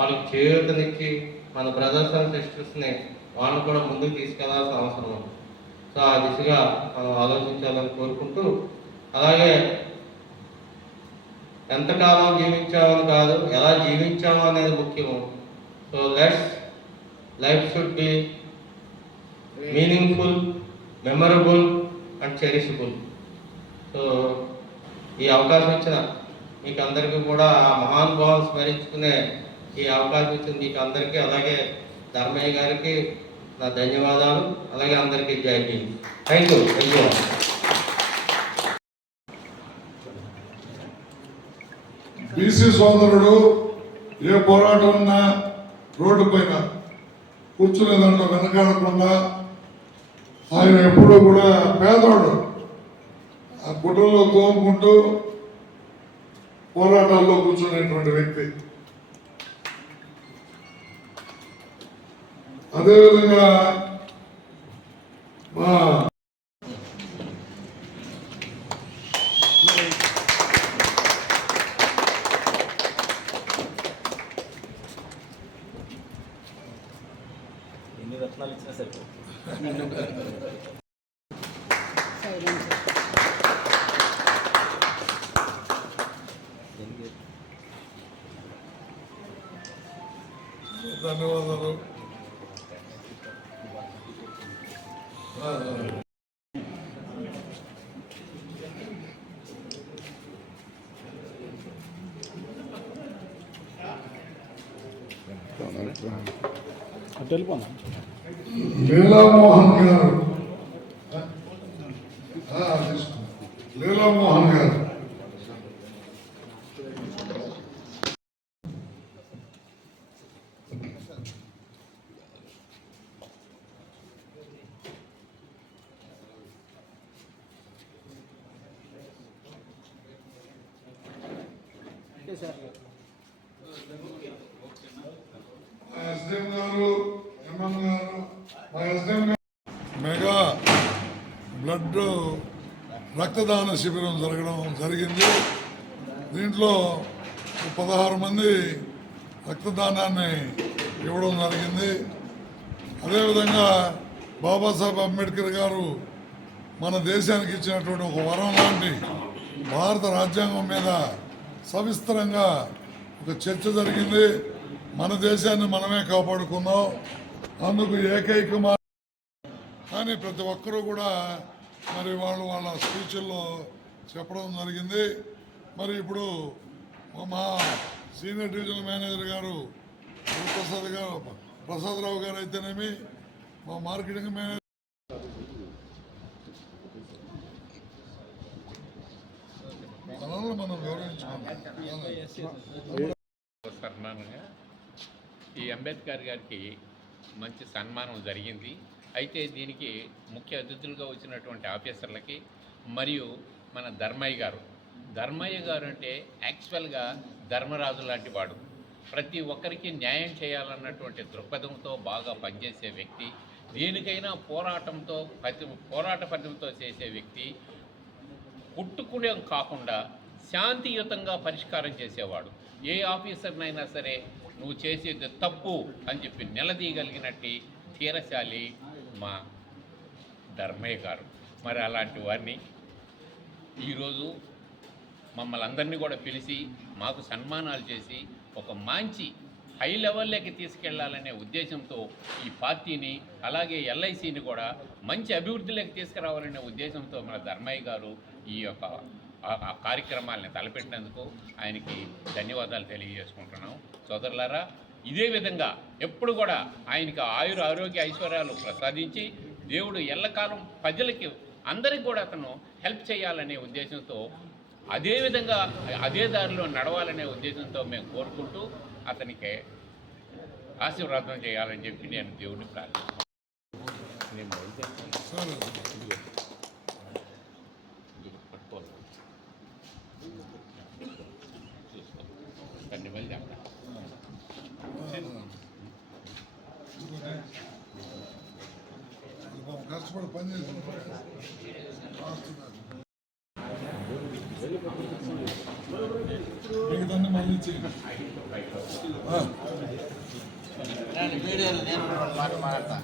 వాళ్ళకి చేయూతనిచ్చి మన brothers and సిస్టర్స్ని వాళ్ళని కూడా ముందుకు తీసుకెళ్లాల్సిన అవసరం ఉంది. సో ఆ దిశగా మనం ఆలోచించాలని కోరుకుంటూ, అలాగే ఎంతకాలం జీవించామని కాదు, ఎలా జీవించాము అనేది ముఖ్యము. So life should be meaningful, memorable and cherishable. So ఈ అవకాశం ఇచ్చిన మీకు అందరికీ కూడా ఆ మహానుభావం స్మరించుకునే ఈ అవకాశం ఇచ్చిన మీకు అందరికీ, అలాగే ధర్మయ్య గారికి నా ధన్యవాదాలు. అలాగే అందరికీ జై భీమ్. Thank you. బీసీ సోదరుడు ఏ పోరాటం ఉన్నా రోడ్డు పైన కూర్చునే దాంట్లో వెనకాడకుండా ఆయన ఎప్పుడూ కూడా పేదవాడు ఆ గుడ్డల్లో తోముకుంటూ పోరాటాల్లో కూర్చునేటువంటి వ్యక్తి. అదేవిధంగా మా రత్నాలు ఇచ్చినా సరిపో ధన్యవాదాలు. లీలామోహన్ గారు, లీలామోహన్ గారు ఎస్డిఎం గారు, ఎంఎం గారు, మా ఎస్డిఎం గారు మెగా బ్లడ్ రక్తదాన శిబిరం జరిగింది. దీంట్లో 16 మంది రక్తదానాన్ని ఇవ్వడం జరిగింది. అదేవిధంగా బాబాసాహెబ్ అంబేద్కర్ గారు మన దేశానికి ఇచ్చినటువంటి ఒక వరం లాంటి భారత రాజ్యాంగం మీద సవిస్తరంగా ఒక చర్చ జరిగింది. మన దేశాన్ని మనమే కాపాడుకుందాం, అందుకు ఏకైక కానీ ప్రతి ఒక్కరూ కూడా మరి వాళ్ళ స్పీచ్ల్లో చెప్పడం జరిగింది. మరి ఇప్పుడు మా సీనియర్ డివిజనల్ మేనేజర్ గారు ప్రసాదరావు గారు అయితేనేమి, మా మార్కెటింగ్ మేనేజర్ మనం సన్మానంగా ఈ అంబేద్కర్ గారికి మంచి సన్మానం జరిగింది. అయితే దీనికి ముఖ్య అతిథులుగా వచ్చినటువంటి ఆఫీసర్లకి మరియు మన ధర్మయ్య గారు అంటే యాక్చువల్గా ధర్మరాజు లాంటి వాడు. ప్రతి ఒక్కరికి న్యాయం చేయాలన్నటువంటి దృక్పథంతో బాగా పనిచేసే వ్యక్తి, దేనికైనా పోరాట పద్ధతితో చేసే వ్యక్తి, కుట్టుకునే కాకుండా శాంతియుతంగా పరిష్కారం చేసేవాడు. ఏ ఆఫీసర్నైనా సరే నువ్వు చేసేది తప్పు అని చెప్పి నిలదీయగలిగినట్టు ధీరశాలి మా ధర్మయ్య గారు. మరి అలాంటి వారిని ఈరోజు మమ్మల్ని అందరినీ కూడా పిలిచి మాకు సన్మానాలు చేసి ఒక మంచి హై లెవెల్లోకి తీసుకెళ్లాలనే ఉద్దేశంతో ఈ పార్టీని, అలాగే ఎల్ఐసిని కూడా మంచి అభివృద్ధిలోకి తీసుకురావాలనే ఉద్దేశంతో మన ధర్మయ్య గారు ఈ యొక్క కార్యక్రమాలని తలపెట్టినందుకు ఆయనకి ధన్యవాదాలు తెలియజేసుకుంటున్నాం. సోదరులారా, ఇదే విధంగా ఎప్పుడు కూడా ఆయనకి ఆరోగ్య ఐశ్వర్యాలు ప్రసాదించి దేవుడు ఎల్లకాలం ప్రజలకి అందరికీ కూడా అతను హెల్ప్ చేయాలనే ఉద్దేశంతో, అదేవిధంగా అదే దారిలో నడవాలనే ఉద్దేశంతో మేము కోరుకుంటూ అతనికి ఆశీర్వాదం చేయాలని చెప్పి నేను దేవుడిని ప్రార్థిస్తున్నాను. కష్టపడి పని చేసి మిగతాన్ని మళ్ళీ ఇచ్చేయండి. మీడియాలో నేను మాట్లాడతా